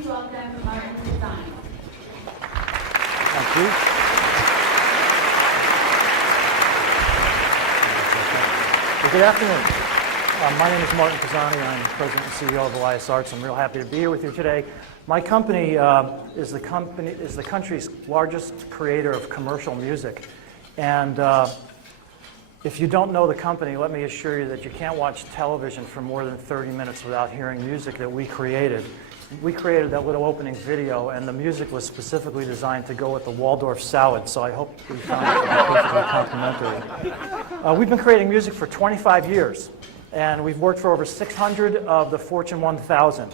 Please welcome Martin Design. Thank you. Well, good afternoon. My name is Martin Pisani. I'm President and CEO of Elias Arts. I'm real happy to be here with you today. My company is the country's largest creator of commercial music. And if you don't know the company, let me assure you that you can't watch television for more than 30 minutes without hearing music that we created. We created that little opening video, and the music was specifically designed to go with the Waldorf salad, so I hope we found it to be perfectly complimentary. We've been creating music for 25 years, and we've worked for over 600 of the Fortune 1000.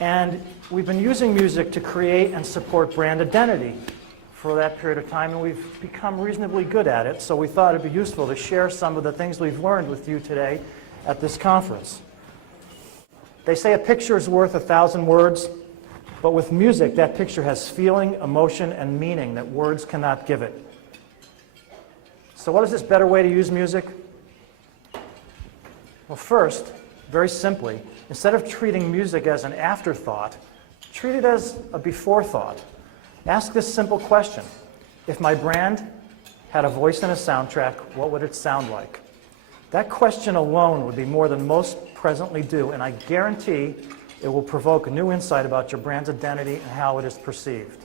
And we've been using music to create and support brand identity for that period of time, and we've become reasonably good at it, so we thought it'd be useful to share some of the things we've learned with you today at this conference. They say a picture is worth 1,000 words, but with music, that picture has feeling, emotion, and meaning that words cannot give it. So what is this better way to use music? Well, first, very simply, instead of treating music as an afterthought, treat it as a before thought. Ask this simple question: if my brand had a voice and a soundtrack, what would it sound like? That question alone would be more than most presently do, and I guarantee it will provoke a new insight about your brand's identity and how it is perceived.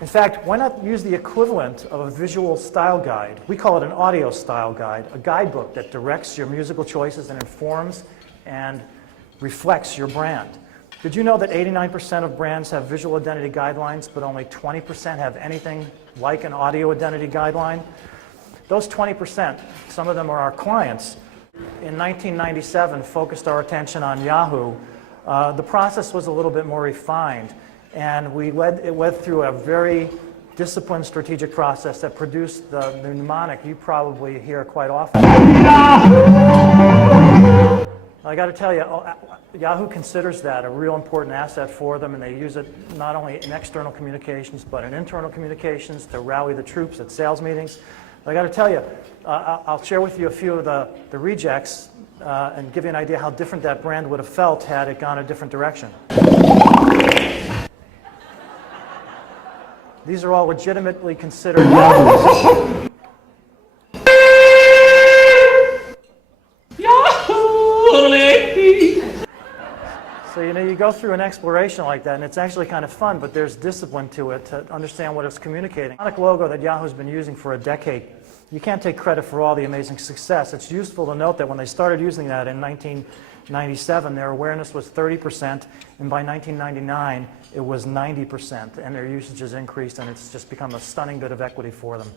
In fact, why not use the equivalent of a visual style guide? We call it an audio style guide, a guidebook that directs your musical choices and informs and reflects your brand. Did you know that 89% of brands have visual identity guidelines, but only 20% have anything like an audio identity guideline? Those 20%, some of them are our clients, in 1997 focused our attention on Yahoo. The process was a little bit more refined, and it went through a very disciplined strategic process that produced the mnemonic you probably hear quite often. I got to tell you, Yahoo considers that a real important asset for them, and they use it not only in external communications, but in internal communications to rally the troops at sales meetings. I got to tell you, I'll share with you a few of the rejects and give you an idea how different that brand would have felt had it gone a different direction. These are all legitimately considered Yahoos. So, you go through an exploration like that, and it's actually kind of fun, but there's discipline to it to understand what it's communicating. The iconic logo that Yahoo's been using for a decade, you can't take credit for all the amazing success. It's useful to note that when they started using that in 1997, their awareness was 30%, and by 1999, it was 90%, and their usage has increased, and it's just become a stunning bit of equity for them.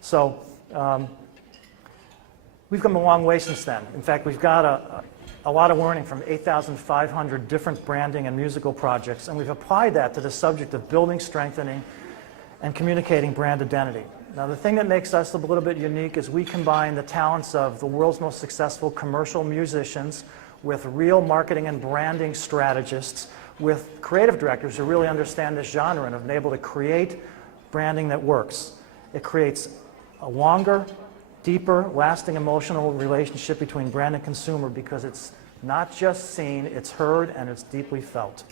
So, we've come a long way since then. In fact, we've got a lot of learning from 8,500 different branding and musical projects, and we've applied that to the subject of building, strengthening, and communicating brand identity. Now, the thing that makes us a little bit unique is we combine the talents of the world's most successful commercial musicians with real marketing and branding strategists, with creative directors who really understand this genre and have been able to create branding that works. It creates a longer, deeper, lasting emotional relationship between brand and consumer because it's not just seen, it's heard, and it's deeply felt.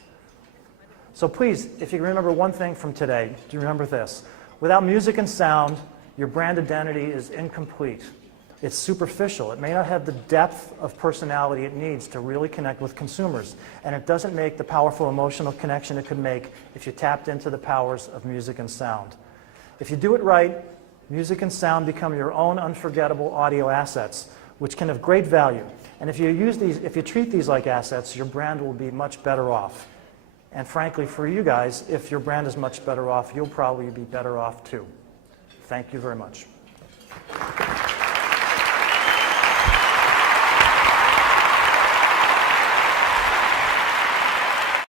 So please, if you remember one thing from today, do you remember this? Without music and sound, your brand identity is incomplete. It's superficial. It may not have the depth of personality it needs to really connect with consumers, and it doesn't make the powerful emotional connection it could make if you tapped into the powers of music and sound. If you do it right, music and sound become your own unforgettable audio assets, which can have great value. And if you treat these like assets, your brand will be much better off. And frankly, for you guys, if your brand is much better off, you'll probably be better off too. Thank you very much.